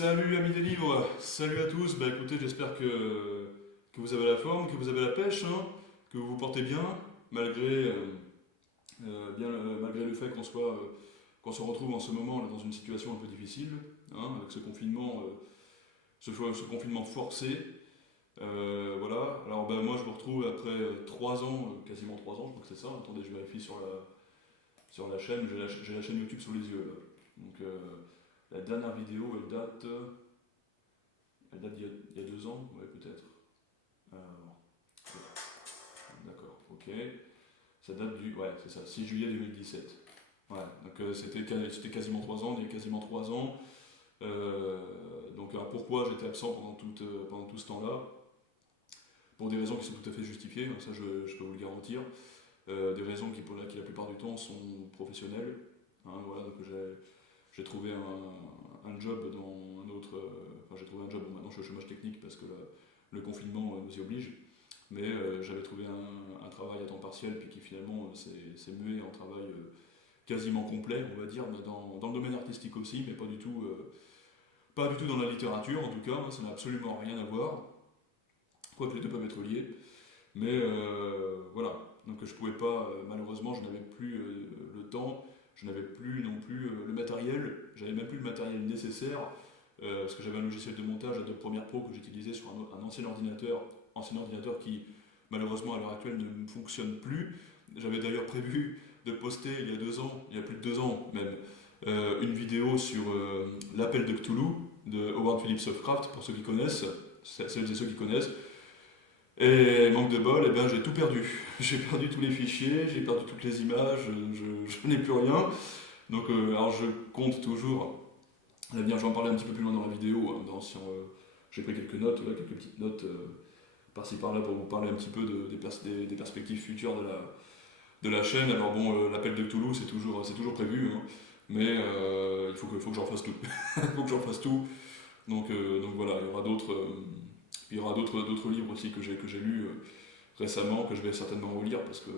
Salut amis des livres, salut à tous, bah écoutez j'espère que vous avez la forme, que vous avez la pêche, hein, que vous vous portez bien, malgré, malgré le fait qu'on se retrouve en ce moment là, dans une situation un peu difficile, hein, avec ce confinement forcé. Voilà, alors bah, moi je vous retrouve après 3 ans, quasiment 3 ans, je crois que c'est ça, attendez je vérifie sur la chaîne, j'ai la chaîne YouTube sous les yeux là. Donc la dernière vidéo elle date d'il y a 2 ans, ouais peut-être. Alors, d'accord, ok. Ça date ouais c'est ça, 6 juillet 2017. Ouais, donc c'était quasiment 3 ans, il y a quasiment 3 ans. Donc alors pourquoi j'étais absent pendant tout ce temps-là? Pour des raisons qui sont tout à fait justifiées, hein, ça je peux vous le garantir. Des raisons qui la plupart du temps sont professionnelles. Hein, voilà, donc j'ai trouvé un job dans un autre. Enfin, j'ai trouvé un job, bon, maintenant je suis au chômage technique parce que le confinement nous y oblige. Mais j'avais trouvé un travail à temps partiel, puis qui finalement s'est mué en travail quasiment complet, on va dire, dans le domaine artistique aussi, mais pas du tout dans la littérature en tout cas, ça n'a absolument rien à voir, quoique les deux peuvent être liés. Mais voilà, donc je pouvais pas, malheureusement, je n'avais plus le temps, je n'avais plus non plus le matériel, j'avais même plus le matériel nécessaire, parce que j'avais un logiciel de montage Adobe Premiere Pro que j'utilisais sur un ancien ordinateur qui malheureusement à l'heure actuelle ne fonctionne plus. J'avais d'ailleurs prévu de poster il y a 2 ans, il y a plus de 2 ans même, une vidéo sur l'appel de Cthulhu de Howard Phillips Lovecraft, pour ceux qui connaissent, celles et ceux qui connaissent. Et manque de bol, eh ben, j'ai tout perdu. J'ai perdu tous les fichiers, j'ai perdu toutes les images, je n'ai plus rien. Donc, alors je compte toujours. Eh bien, je vais en parler un petit peu plus loin dans la vidéo. Hein, j'ai pris quelques notes, là, quelques petites notes par-ci par-là pour vous parler un petit peu des perspectives futures de la chaîne. Alors bon, l'appel de Cthulhu, c'est toujours prévu, hein, mais faut que j'en fasse tout. Il faut que j'en fasse tout. Donc voilà, il y aura d'autres livres aussi que j'ai lus récemment, que je vais certainement relire parce que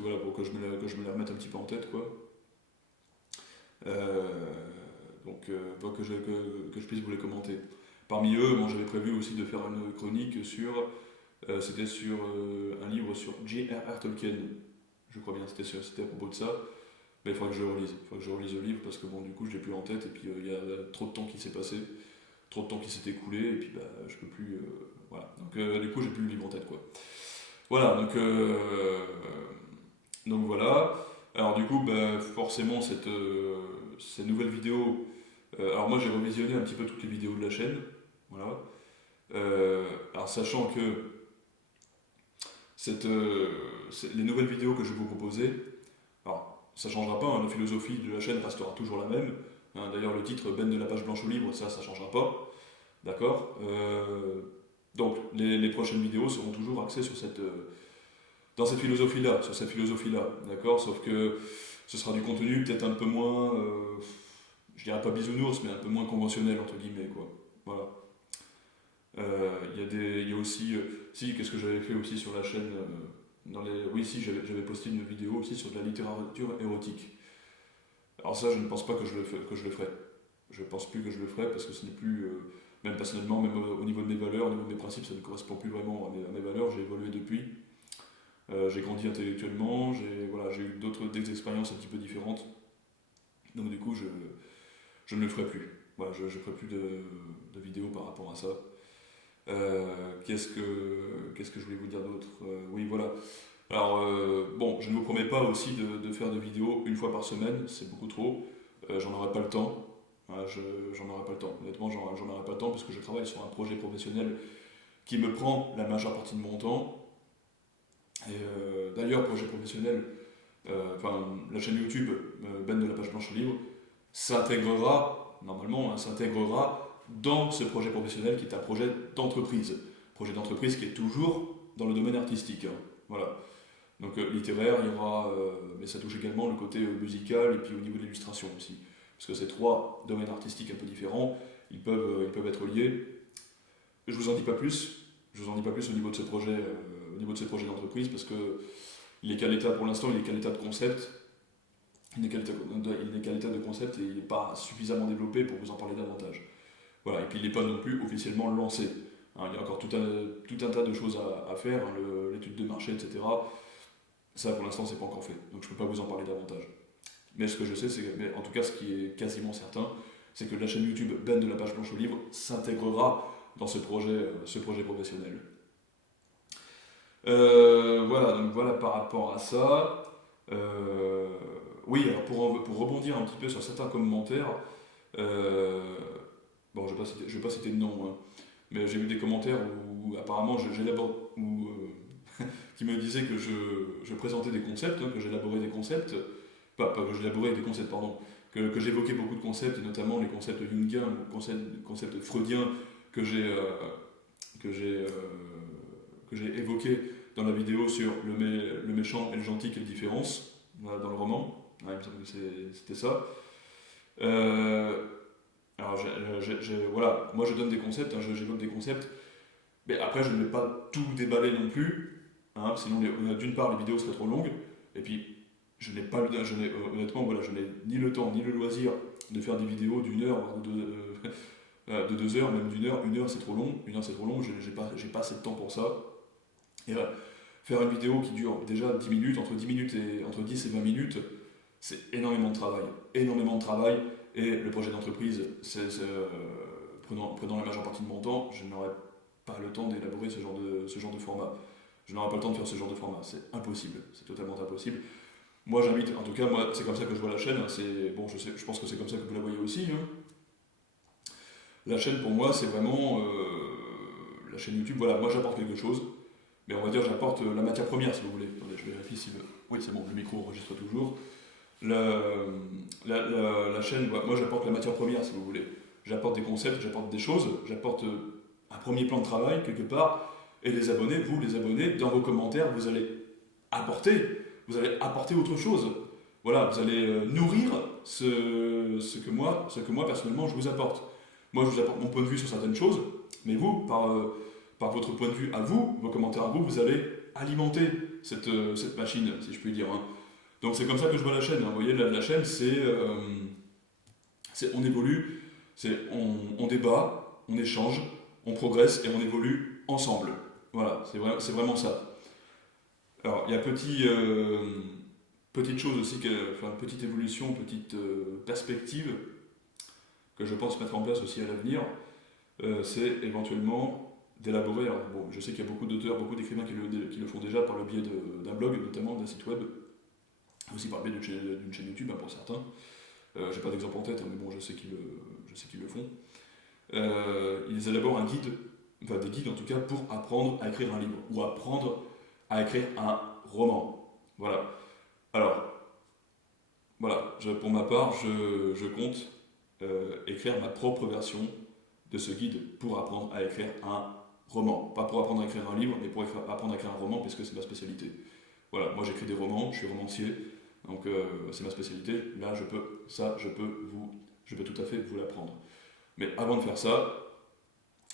voilà, pour que je me les remette un petit peu en tête, quoi. Euh, pour que je puisse vous les commenter. Parmi eux, moi j'avais prévu aussi de faire une chronique c'était sur un livre sur J.R.R. Tolkien, je crois bien, c'était à propos de ça. Mais il faudra que je relise, le livre parce que bon, du coup je l'ai plus en tête et puis il y a trop de temps qui s'est passé, trop de temps qui s'est écoulé et puis bah, je peux plus. Voilà. Donc du coup j'ai plus le livre en tête quoi. Voilà, donc voilà. Alors du coup, bah, forcément cette nouvelle vidéo. Alors moi j'ai revisionné un petit peu toutes les vidéos de la chaîne. Voilà. Alors sachant que les nouvelles vidéos que je vais vous proposer, alors ça ne changera pas, hein, la philosophie de la chaîne restera toujours la même. Hein, d'ailleurs le titre Ben de la page blanche au livre, ça ne changera pas. D'accord. Donc les prochaines vidéos seront toujours axées dans cette philosophie-là, d'accord. Sauf que ce sera du contenu peut-être un peu moins, je dirais pas bisounours, mais un peu moins conventionnel entre guillemets, quoi. Voilà. Il y a aussi, si, qu'est-ce que j'avais fait aussi sur la chaîne oui, si, j'avais posté une vidéo aussi sur de la littérature érotique. Alors ça, je ne pense pas que je le ferai. Je pense plus que je le ferai parce que ce n'est plus, même personnellement, même au niveau de mes valeurs, au niveau de mes principes, ça ne correspond plus vraiment à mes valeurs. J'ai évolué depuis. J'ai grandi intellectuellement, j'ai eu des expériences un petit peu différentes. Donc du coup, je ne le ferai plus. Voilà, je ne ferai plus de vidéos par rapport à ça. Qu'est-ce que je voulais vous dire d'autre? Oui, voilà. Alors, bon, je ne vous promets pas aussi de faire des vidéos une fois par semaine, c'est beaucoup trop. J'en aurai pas le temps. Voilà, j'en aurai pas le temps. Honnêtement, j'en aurai pas le temps parce que je travaille sur un projet professionnel qui me prend la majeure partie de mon temps. Et d'ailleurs, projet professionnel, enfin, la chaîne YouTube, Ben de la page blanche au livre, s'intégrera, normalement, hein, s'intégrera dans ce projet professionnel qui est un projet d'entreprise. Projet d'entreprise qui est toujours dans le domaine artistique. Hein. Voilà. Donc littéraire, il y aura, mais ça touche également le côté musical et puis au niveau de l'illustration aussi. Parce que ces trois domaines artistiques un peu différents, ils peuvent être liés. Je vous en dis pas plus. Je vous en dis pas plus au niveau de ce projet, d'entreprise parce que il est qu'à l'état pour l'instant, il est qu'à l'état de concept. il n'est qu'à l'état de concept et il n'est pas suffisamment développé pour vous en parler davantage. Voilà, et puis il n'est pas non plus officiellement lancé. Hein, il y a encore tout un tas de choses à faire, hein, l'étude de marché, etc. Ça, pour l'instant, c'est pas encore fait, donc je peux pas vous en parler davantage. Mais ce que je sais, mais en tout cas, ce qui est quasiment certain, c'est que la chaîne YouTube Ben de la page blanche au livre s'intégrera dans ce projet professionnel. Voilà, donc voilà par rapport à ça. Euh, oui, alors pour rebondir un petit peu sur certains commentaires, euh, bon, je vais pas citer de nom, hein, mais j'ai vu des commentaires où apparemment j'élabore, qui me disaient que je présentais des concepts, hein, que j'élaborais des concepts, pas que j'élaborais des concepts, pardon, que j'évoquais beaucoup de concepts, et notamment les concepts jungiens, concepts freudiens que j'ai euh, que j'ai euh, que j'ai évoqués dans la vidéo sur le méchant et le gentil, quelle différence, voilà, dans le roman. Ouais, il me semble que c'était ça. Euh, alors, voilà, moi je donne des concepts, hein, j'évoque des concepts, mais après je ne vais pas tout déballer non plus, hein, sinon d'une part les vidéos seraient trop longues, et puis honnêtement, voilà, je n'ai ni le temps ni le loisir de faire des vidéos d'une heure, voire de 2 heures, même d'une heure. Une heure c'est trop long, j'ai pas assez de temps pour ça. Et faire une vidéo qui dure déjà 10 minutes, entre 10 et 20 minutes, c'est énormément de travail. Énormément de travail. Et le projet d'entreprise, prenant la majeure partie de mon temps, je n'aurais pas le temps d'élaborer ce genre de format. Je n'aurai pas le temps de faire ce genre de format. C'est impossible. C'est totalement impossible. Moi, j'invite, en tout cas, moi, c'est comme ça que je vois la chaîne. Bon, je pense que c'est comme ça que vous la voyez aussi, hein. La chaîne, pour moi, c'est vraiment la chaîne YouTube. Voilà, moi, j'apporte quelque chose. Mais on va dire, j'apporte la matière première, si vous voulez. Attendez, je vérifie si oui, c'est bon, le micro enregistre toujours. La chaîne, moi, j'apporte la matière première, si vous voulez. J'apporte des concepts, j'apporte des choses, j'apporte un premier plan de travail, quelque part. Et les abonnés, dans vos commentaires, vous allez apporter autre chose. Voilà, vous allez nourrir ce que moi, personnellement, je vous apporte. Moi, je vous apporte mon point de vue sur certaines choses, mais vous, par votre point de vue à vous, vos commentaires à vous, vous allez alimenter cette machine, si je puis dire, hein. Donc c'est comme ça que je vois la chaîne, hein. Vous voyez, la chaîne, on évolue, on débat, on échange, on progresse et on évolue ensemble. Voilà, c'est vraiment ça. Alors, il y a petite chose aussi, petite évolution, petite perspective que je pense mettre en place aussi à l'avenir, c'est éventuellement d'élaborer. Alors, bon, je sais qu'il y a beaucoup d'auteurs, beaucoup d'écrivains qui le font déjà par le biais d'un blog, notamment d'un site web, aussi par le biais d'une chaîne YouTube, hein, pour certains. J'ai pas d'exemple en tête, hein, mais bon, je sais qu'ils le font. Ils élaborent un guide, enfin des guides en tout cas, pour apprendre à écrire un livre, ou apprendre à écrire un roman. Voilà. Alors, voilà, pour ma part, je compte écrire ma propre version de ce guide pour apprendre à écrire un roman. Pas pour apprendre à écrire un livre, mais pour apprendre à écrire un roman, puisque c'est ma spécialité. Voilà, moi j'écris des romans, je suis romancier, donc c'est ma spécialité. Là, je peux tout à fait vous l'apprendre. Mais avant de faire ça,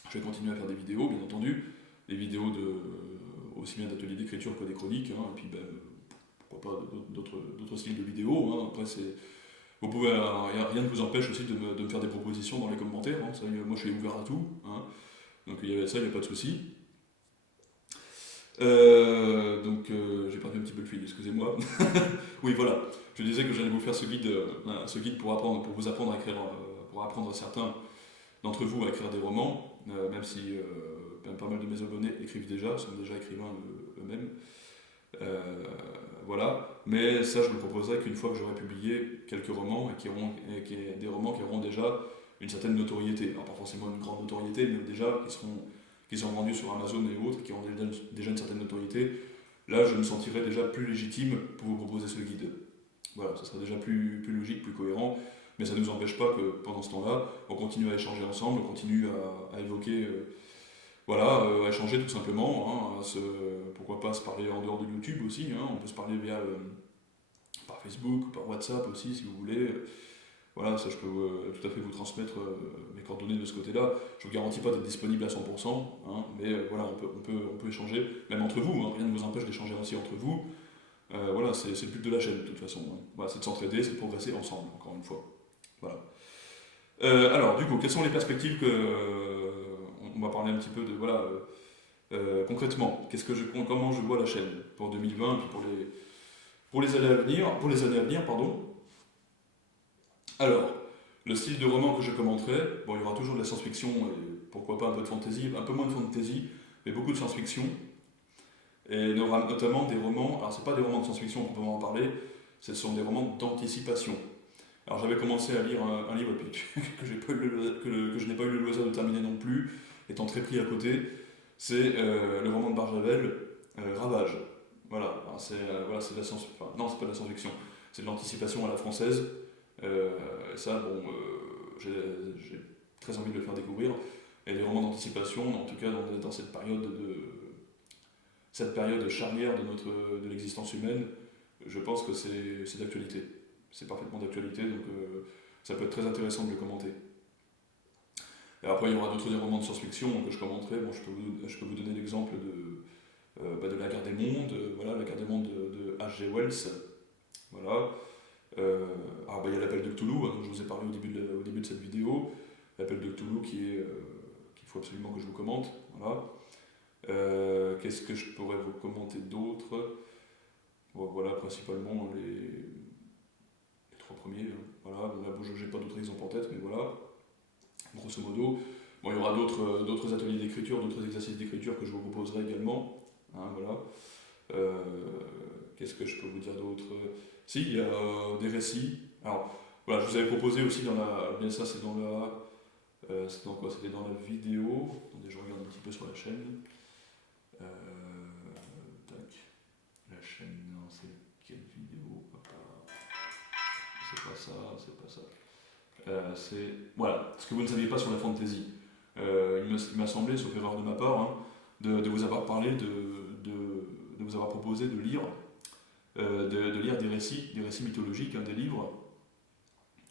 je vais continuer à faire des vidéos, bien entendu, des vidéos aussi bien d'ateliers d'écriture que des chroniques, hein, et puis pourquoi pas d'autres styles de vidéos, hein. Après, vous pouvez, rien ne vous empêche aussi de me faire des propositions dans les commentaires, hein. Ça, moi je suis ouvert à tout, hein. Donc il y a ça, il n'y a pas de souci. J'ai perdu un petit peu le fil, excusez-moi. Oui, voilà, je disais que j'allais vous faire ce guide pour vous apprendre à écrire, pour apprendre à certains d'entre vous à écrire des romans, même si pas mal de mes abonnés écrivent déjà, sont déjà écrivains eux-mêmes. Voilà, mais ça je vous le proposerai qu'une fois que j'aurai publié quelques romans des romans qui auront déjà une certaine notoriété. Alors pas forcément une grande notoriété, mais déjà qui sont vendus sur Amazon et autres, qui ont déjà une certaine notoriété. Là, je me sentirai déjà plus légitime pour vous proposer ce guide. Voilà, ça serait déjà plus logique, plus cohérent, mais ça ne nous empêche pas que pendant ce temps-là, on continue à échanger ensemble, on continue à évoquer, voilà, à échanger tout simplement, hein, pourquoi pas se parler en dehors de YouTube aussi, hein, on peut se parler par Facebook, par WhatsApp aussi si vous voulez. Voilà, ça je peux tout à fait vous transmettre mes coordonnées de ce côté-là. Je ne vous garantis pas d'être disponible à 100%, hein, mais voilà, on peut échanger, même entre vous, hein, rien ne vous empêche d'échanger aussi entre vous. Voilà, c'est le but de la chaîne de toute façon, hein. Voilà, c'est de s'entraider, c'est de progresser ensemble, encore une fois. Voilà. Alors, du coup, quelles sont les perspectives on va parler un petit peu de, voilà, concrètement, comment je vois la chaîne pour 2020 et puis pour les années à venir, pardon. Alors, le style de roman que je commenterai, bon, il y aura toujours de la science-fiction et pourquoi pas un peu de fantasy, un peu moins de fantasy, mais beaucoup de science-fiction. Et il y aura notamment des romans, alors c'est pas des romans de science-fiction, on peut en parler, ce sont des romans d'anticipation. Alors j'avais commencé à lire un livre que je n'ai pas eu le loisir de terminer non plus, étant très pris à côté. C'est le roman de Barjavel, Ravage. Voilà, c'est de la science, enfin, non, c'est pas de la science-fiction, c'est de l'anticipation à la française. Ça, bon, j'ai très envie de le faire découvrir. Et les romans d'anticipation, en tout cas dans cette période charnière de l'existence humaine, je pense que c'est d'actualité. C'est parfaitement d'actualité, donc ça peut être très intéressant de le commenter. Et après, il y aura d'autres romans de science-fiction que je commenterai. Bon, je peux vous donner l'exemple de La Guerre des Mondes, voilà, La Guerre des Mondes de H.G. Wells. Voilà. Il y a l'Appel de Cthulhu, hein, dont je vous ai parlé au début de cette vidéo. L'Appel de Cthulhu qu'il faut absolument que je vous commente. Voilà. Qu'est-ce que je pourrais vous commenter d'autre? Bon, voilà, principalement les trois premiers. Hein. Voilà. Là, je n'ai pas d'autres exemples en tête, mais voilà, grosso modo. Bon, il y aura d'autres ateliers d'écriture, d'autres exercices d'écriture que je vous proposerai également. Hein, voilà. Qu'est-ce que je peux vous dire d'autre? Si, il y a des récits. Alors, voilà, je vous avais proposé aussi bien ça, c'est dans la. C'est dans quoi? C'était dans la vidéo. Attendez, je regarde un petit peu sur la chaîne. Tac. La chaîne, non, c'est quelle vidéo? C'est pas ça. Voilà, ce que vous ne saviez pas sur la fantasy. Il m'a semblé, sauf erreur de ma part, hein, de vous avoir parlé, de vous avoir proposé de lire des récits mythologiques, hein, des livres,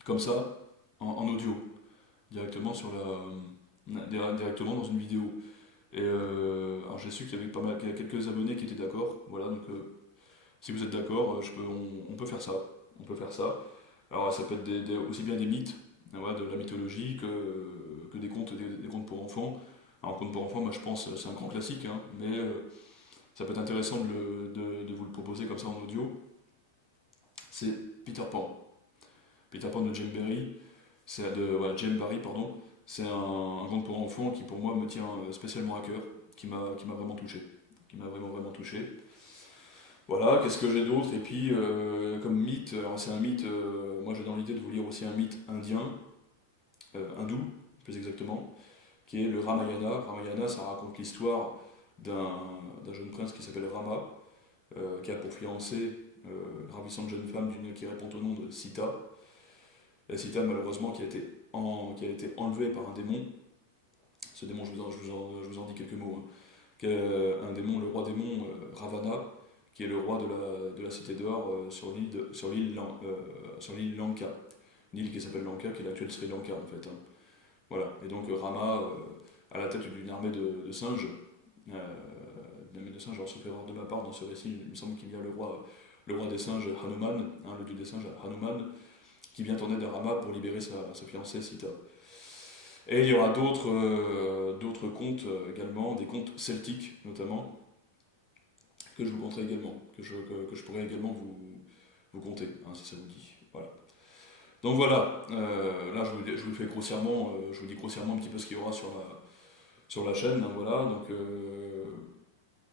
comme ça, en audio, directement directement dans une vidéo. Et alors j'ai su qu'il y avait quelques abonnés qui étaient d'accord. Voilà, donc si vous êtes d'accord, on peut faire ça. On peut faire ça. Alors ça peut être aussi bien des mythes, voilà, de la mythologie que des contes pour enfants. Alors contes pour enfants, moi je pense c'est un grand classique, hein, mais ça peut être intéressant de vous le proposer comme ça en audio. C'est Peter Pan. Peter Pan de Jane Barry. Jane Barry, pardon. C'est un conte pour enfants qui pour moi me tient spécialement à cœur, qui m'a vraiment touché. Qui m'a vraiment touché. Voilà, qu'est-ce que j'ai d'autre? Et puis, comme mythe, alors c'est un mythe, moi j'ai dans l'idée de vous lire aussi un mythe indien, hindou, plus exactement, qui est le Ramayana. Ramayana, ça raconte l'histoire d'un jeune prince qui s'appelle Rama, qui a pour fiancée ravissante jeune femme qui répond au nom de Sita. Et Sita, malheureusement, qui a été enlevée par un démon. Ce démon, je vous en dis quelques mots. Hein. Un démon, le roi démon Ravana, qui est le roi de la cité d'or sur l'île Lanka. Une île qui s'appelle Lanka, qui est l'actuelle Sri Lanka en fait. Hein. Voilà. Et donc Rama, à la tête d'une armée de singes, alors sauf erreur de ma part dans ce récit, il me semble qu'il y a le roi des singes Hanuman, hein, le dieu des singes Hanuman, qui vient en aide à Rama pour libérer sa fiancée Sita. Et il y aura d'autres contes également, des contes celtiques notamment, que je vous conterai également, que je pourrais également vous conter, hein, si ça vous dit. Voilà. Donc voilà, là je vous fais grossièrement, je vous dis grossièrement un petit peu ce qu'il y aura sur la chaîne, hein, voilà. Donc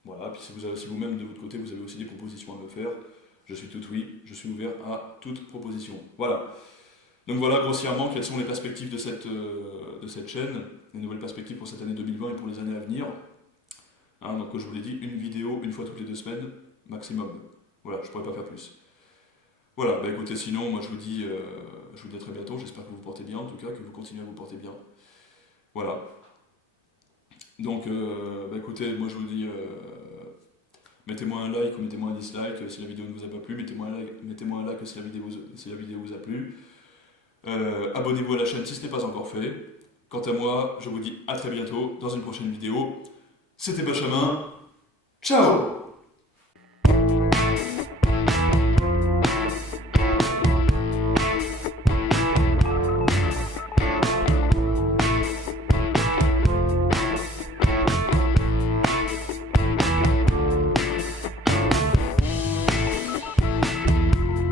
voilà, puis si vous-même de votre côté vous avez aussi des propositions à me faire, je suis tout oui, je suis ouvert à toute proposition. Voilà. Donc voilà grossièrement quelles sont les perspectives de cette chaîne, les nouvelles perspectives pour cette année 2020 et pour les années à venir. Hein, donc je vous l'ai dit, une vidéo une fois toutes les 2 semaines maximum. Voilà, je ne pourrais pas faire plus. Voilà, bah écoutez, sinon moi je vous dis à très bientôt, j'espère que vous vous portez bien, en tout cas que vous continuez à vous porter bien. Voilà. Donc bah écoutez, moi je vous dis mettez-moi un like ou mettez-moi un dislike si la vidéo ne vous a pas plu, mettez-moi un like si la vidéo vous a plu. Abonnez-vous à la chaîne si ce n'est pas encore fait. Quant à moi, je vous dis à très bientôt dans une prochaine vidéo. C'était Benjamin. Ciao!